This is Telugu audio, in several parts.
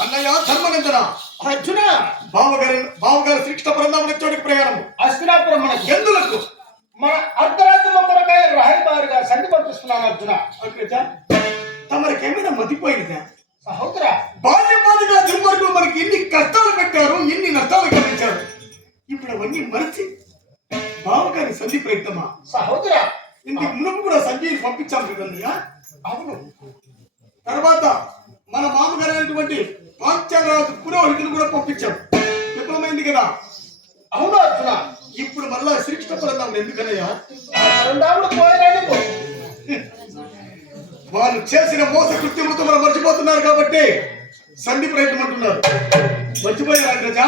అన్నయ్య ధర్మనిందన. అర్జున! బావగారి బావగారి శ్రీకృష్ణ బృందావన చోటికి ప్రయాణం అస్తినాపురం మనకి. ఎందులకు? మన అర్ధరాత్రి కొరకై రాయబారిగా సంధి పంపిస్తున్నాను అర్జున. తమరికేమైనా మతిపోయిందా సహోదర! బాల్యపాదిగా దుర్మార్గులు మనకి ఎన్ని కష్టాలు పెట్టారు ఎన్ని నష్టాలు కలిగించారు. ఇప్పుడు అవన్నీ మరచి బావగారి సంధి ప్రయత్నమా? సహోదర. ఇంటికి మునుపు కూడా సంజయ్ పంపించాం కదన్నయ్య అవును. తర్వాత మన మామగారు అయినటువంటి పాంచాలరాజు పురోహితులు కూడా పంపించాం. విఫలమైంది కదా? అవును అర్జున? ఇప్పుడు మళ్ళా శ్రీకృష్ణ పరందాం ఎందుకనయ్యా? వాళ్ళు చేసిన మోస కృత్యములతో మనం మర్చిపోతున్నారు కాబట్టి సంధి ప్రయత్నం అంటున్నారు. మర్చిపోయారా అగ్రజ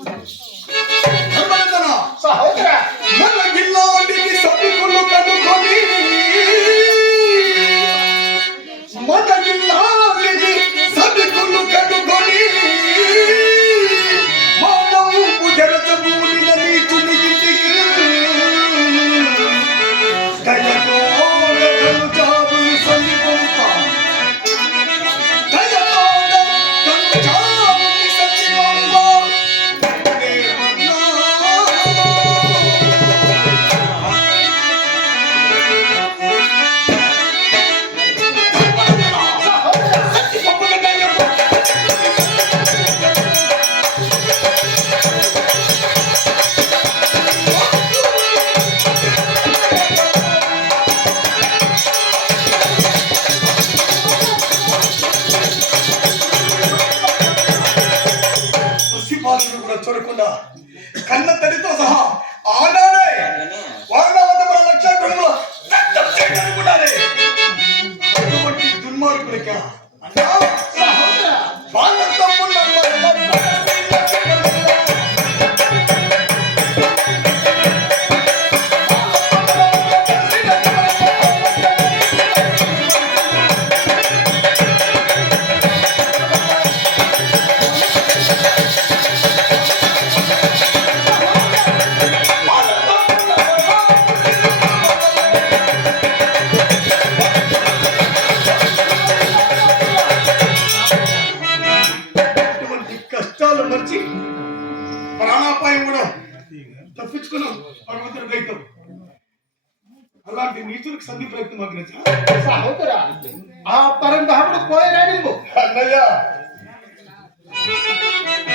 ధర్మనందన,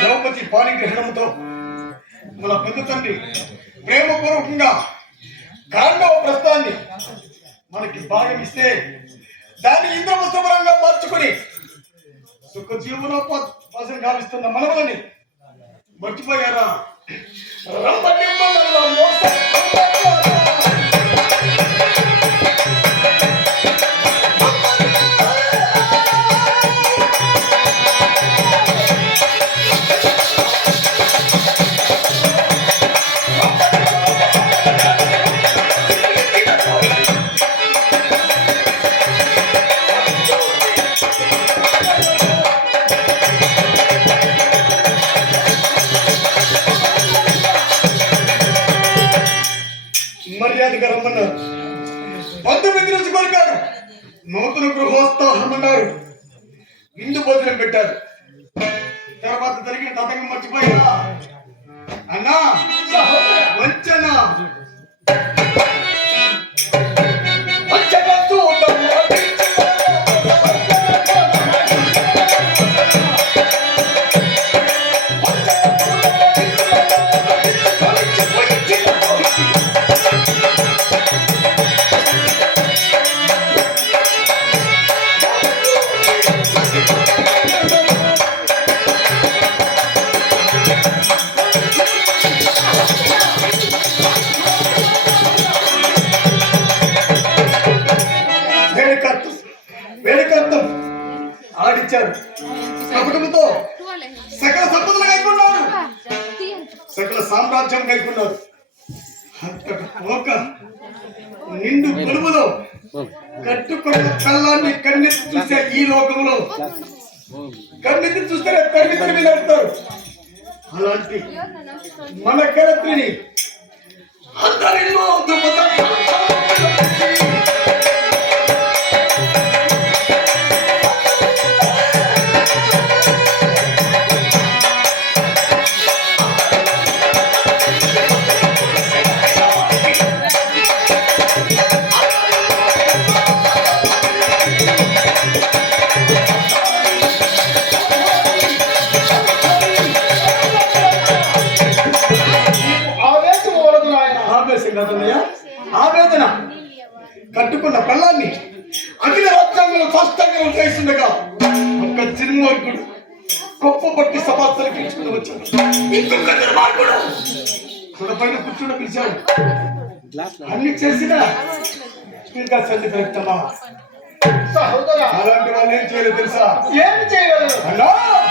ద్రౌపది పాణిగ్రహణంతో మన పెద్ద తండ్రి ప్రేమపూర్వకంగా గాంధవ ప్రస్థాన్ని మనకి భాగం ఇస్తే దాన్ని ఇంద్రపుస్తపరంగా మార్చుకుని సుఖ జీవనోపాసం గావిస్తున్న మనవలని మర్చిపోయారా? రంపటింపగల మోస- నూతన గృహోత్సాహం అన్నారు. విందు భోజనం పెట్టారు. సామ్రాజ్యం కైకున్నారు ఉన్నారు ఒక నిండు కొలువులో కట్టుకున్న కళ్ళాన్ని కన్నెత్తి చూసే ఈ లోకంలో. కన్నెత్తి చూస్తే తరిమి తరిమి అలాంటి మన కరత్రిని అందరిలో అన్ని చేసినా? ఇంకా సహోదరా అలాంటి వాళ్ళు ఏం చేయలేదు తెలుసా? ఏమి చేయగలరు? హలో? అన్న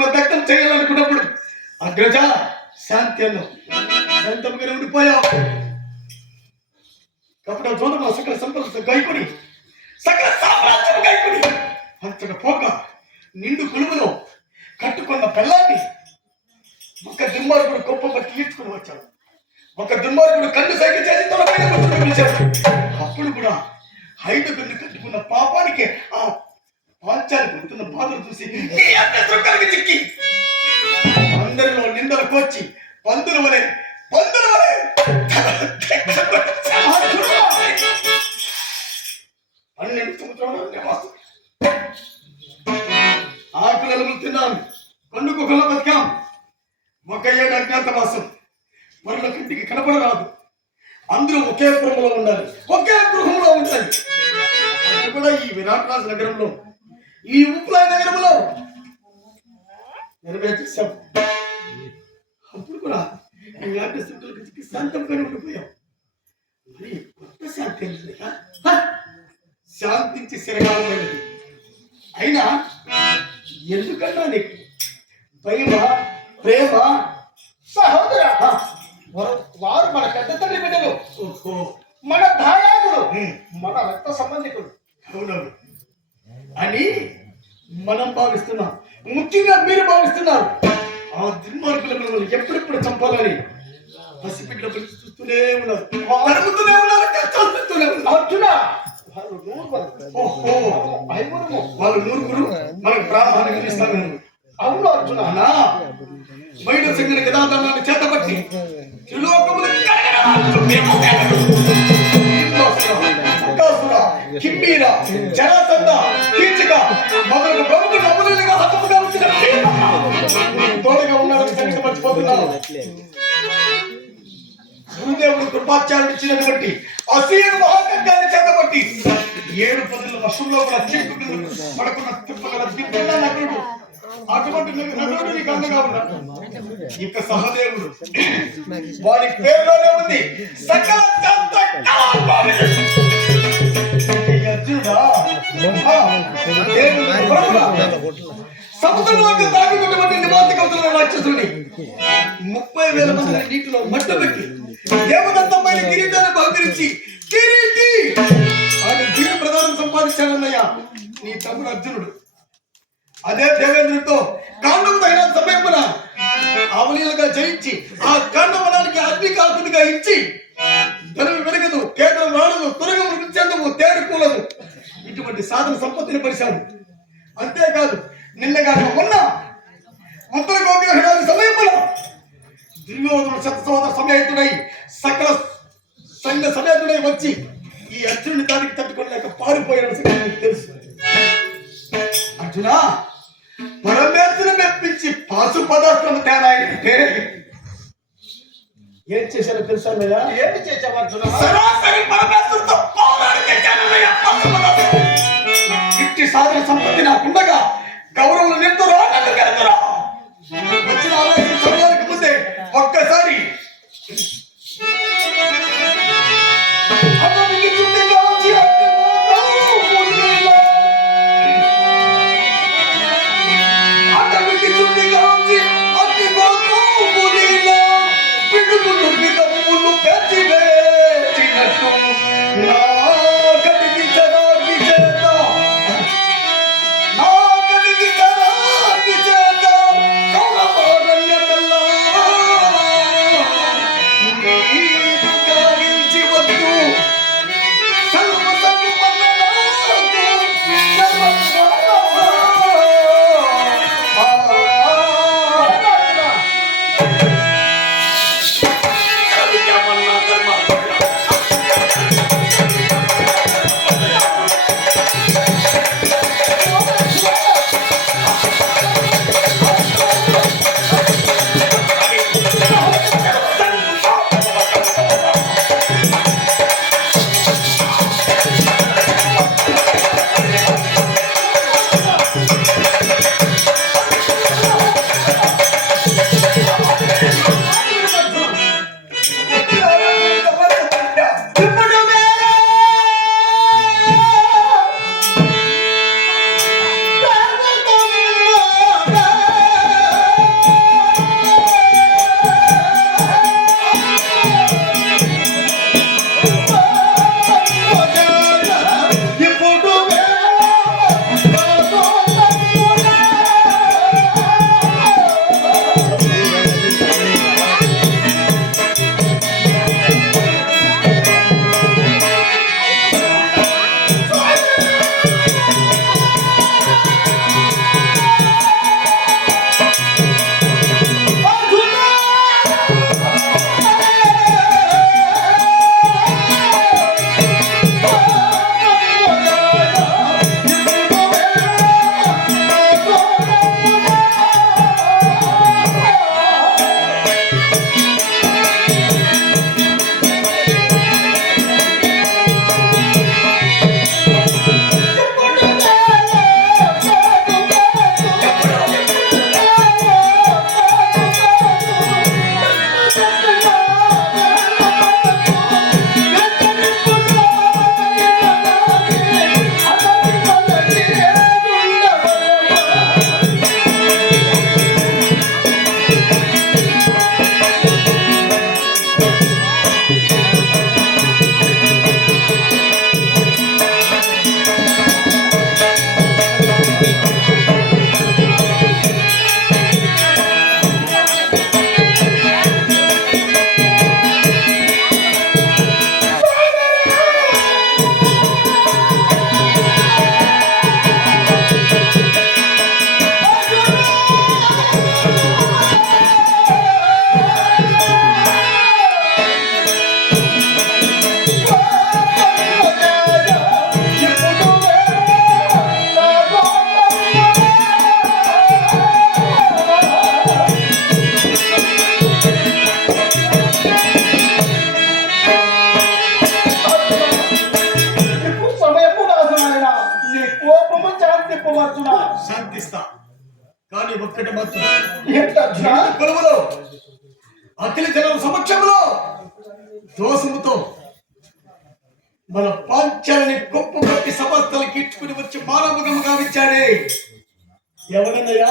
నక్షత్రంలో దగ్ధం చేయాలనుకున్నప్పుడు అగ్రజ శాంతి అన్ను శాంతంగానే ఉండిపోయావు. కాబట్టి జోదమ సకల సంపద గైకుడి సకల సామ్రాజ్యం గైకుడి అంతట పోక నిండు కులుములో కట్టుకున్న పెళ్ళాన్ని ఒక దుర్మార్గుడు గొప్ప బట్టి తీర్చుకుని వచ్చాడు. ఒక దుర్మార్గుడు కన్ను సైకి చేసి తన పైన పిలిచాడు. అప్పుడు కూడా ఐదుగురిని కట్టుకున్న పాపానికి ఆ పాంచాలి పడుతున్న బాధలు చూసి నీ చిక్కి. అందరిలో నిందలు కోచి పందుల వలె పందుల వలె. పన్నెండు సంవత్సరాలు ఆకులను తిన్నాను పండు కుక్కలో బతికాం. ఒక ఏడు అజ్ఞాతవాసం మరల కంటికి కనపడరాదు. అందరూ ఒకే గృహంలో ఉండాలి ఒకే గృహంలో ఉండాలి. అది కూడా ఈ విరాట్ నగరంలో ఈ ఉప్లాయ్ నగరంలో నెరవేర్చేశాం అప్పుడు కూడా ఇలాంటి చిక్కి శాంతంగానే ఉండిపోయాం మరి కొత్త శాంతి! శాంతించి శిరగాలమైనది అయినా ఎందుకన్నా నీకు? భయమ ప్రేమ సహోదర! వారు- మన పెద్ద తల్లి బిడ్డలు. మన దాయాదులు. మన రక్త సంబంధికులు. అవునవును. అని మనం భావిస్తున్నాం. ముఖ్యంగా మీరు భావిస్తున్నారు. ఆ దుర్మార్గుల మిమ్మల్ని ఎప్పుడెప్పుడు చంపాలని పసిపిడ్ల పిలిచి చూస్తూనే ఉన్నారు. తరుముతూనే ఉన్నారు చంపుతూనే ఉన్నారు. అర్జున! వారు నూరు మంది. ఓహో. వాళ్ళు నూరుగురు. మనకు ప్రాణాన్ని ఇస్తాను అవును అర్జున. బయట సింగిని గదాదండాన్ని చేతబట్టి త్రిలోకములు కడగడమార్చు భీమసేనుడు. ఇంద్రాసుర, బకాసుర, కింబీర, జరాసంధ, కీచక మొదలగు ప్రముఖులు అమరులుగా హతముగా వచ్చిన తోడుగా ఉన్నారని సంగతి మర్చిపోతున్నాను. గురుదేవుడు కృపాచార్యుడు ఇచ్చినటువంటి అసీరు మహాకగ్గాన్ని చేతబట్టి ఏడు పదుల వర్షంలో కూడా చెట్టు పడుకున్న తిప్పగల దిబ్బల నగరుడు అటువంటి నగరుడు నీకు అండగా ఉన్నాడు. ఇక సహదేవుడు వారి పేరులోనే ఉంది. సకల సముద్రంలోకి దాటుకున్నటువంటి నివాసి కవుతున్న రాక్షసుని ముప్పై వేల మంది నీటిలో మట్టు పెట్టి దేవదత్తమైన కిరీటాన్ని బహుకరించి కిరీటి! అని దీని ప్రధానం సంపాదించాడన్నయ్య నీ తమ్ముడు అర్జునుడు. అదే దేవేంద్రుడితో కాండము తగిన సమయమున అవలీలుగా జయించి ఆ కాండమనానికి అగ్ని కాకునిగా ఇచ్చి ధనము వెరగదు కేంద్రం రాడదు తురగము నిత్యందము తేరు కూలదు ఇటువంటి సాధన సంపత్తిని పరిశాడు అంతేకాదు నిన్నగాక మొన్న ఉత్తర గోగ్రహణాది సమయంలో దుర్యోధన శతసోదర సమేతుడై సకల సంఘ సమేతుడై వచ్చి ఈ అర్జునుడి దానికి తట్టుకోలేక పారిపోయాడు తెలుసు. అర్జున పరమేశ్వరం మెప్పించి పాసు పదార్థం తేడా అంటే ఏం చేశారో తెలుసా అర్జున సరాసరి పోరాడి పాసు పదార్థం. ఇట్టి సాధన సంపత్తి నాకుండగా గౌరవం నిందురా నన్ను వచ్చిన ఆలోచన సమయానికి ముందే ఒక్కసారి ఎవడన్నయ్యా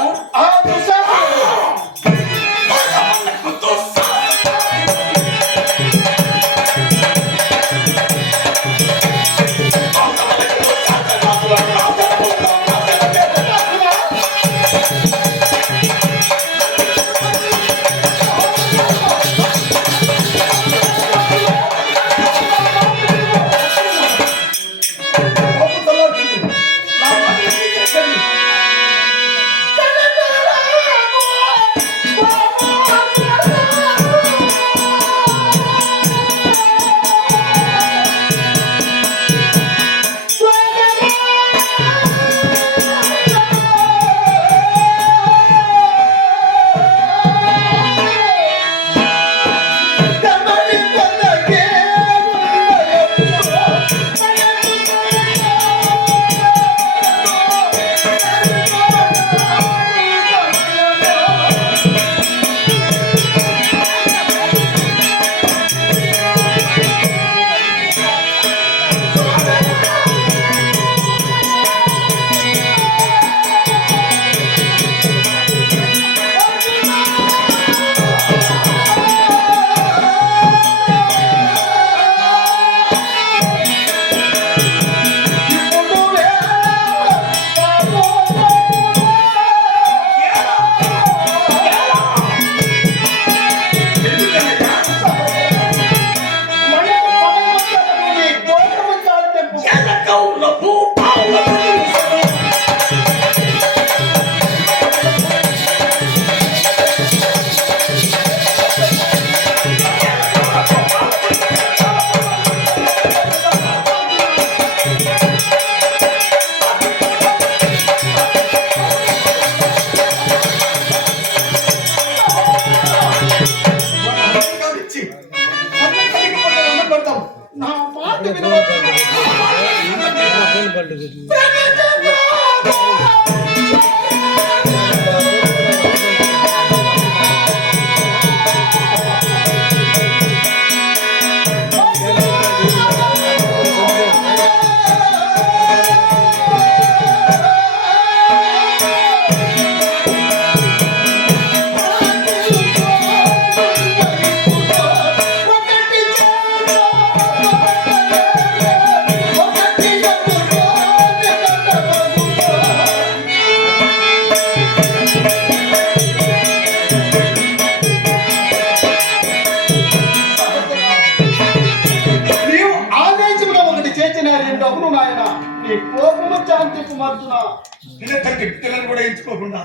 కుమార్చున పిల్లలు కూడా ఎంచుకోకుండా.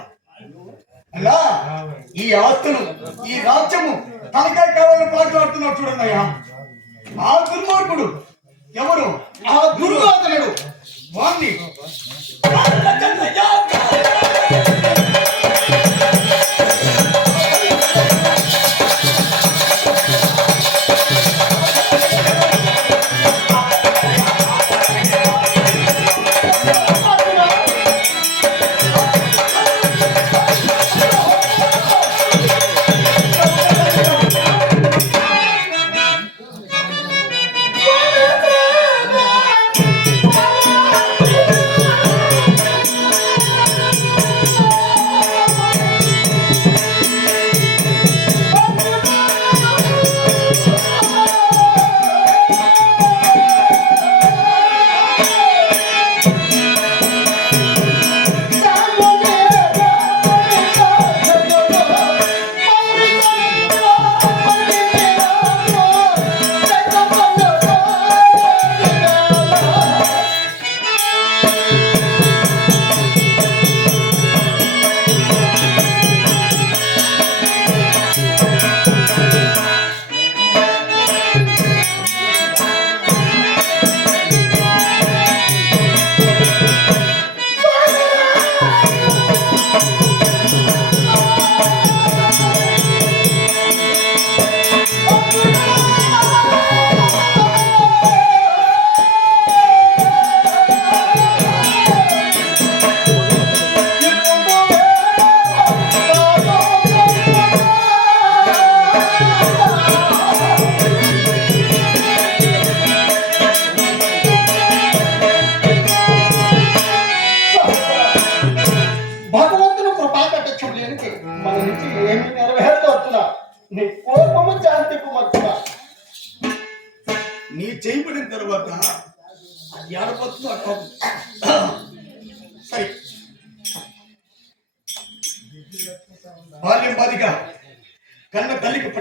అలా ఈ ఆస్తులు ఈ రాజ్యము తనకాయ కావాలని పాటలాడుతున్నాడు చూడన్నయ్యా ఆ దుర్మార్గుడు ఎవరు? ఆ దుర్వాదనుడు. వాణ్ణి.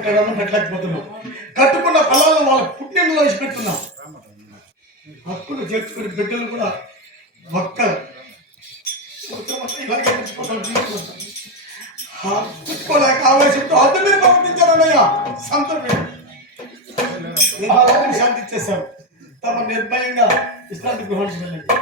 తల్లికి పెట్టడం పెట్టలేకపోతున్నాం కట్టుకున్న పొలాలను వాళ్ళ పుట్టినలో వేసి పెట్టున్నాం హక్కులు చేర్చుకుని బిడ్డలు కూడా ఒక్క ఇలాగే ఉంచుకోవడం జీవితం. ఆ, పుచ్చుకోలేక ఆవేశంతో అడ్డు మీద ప్రవర్తించారన్నయ్య సంతోషం. విభాగాన్ని శాంతించేశారు తమ నిర్భయంగా విశ్రాంతి గృహానికి వెళ్ళండి.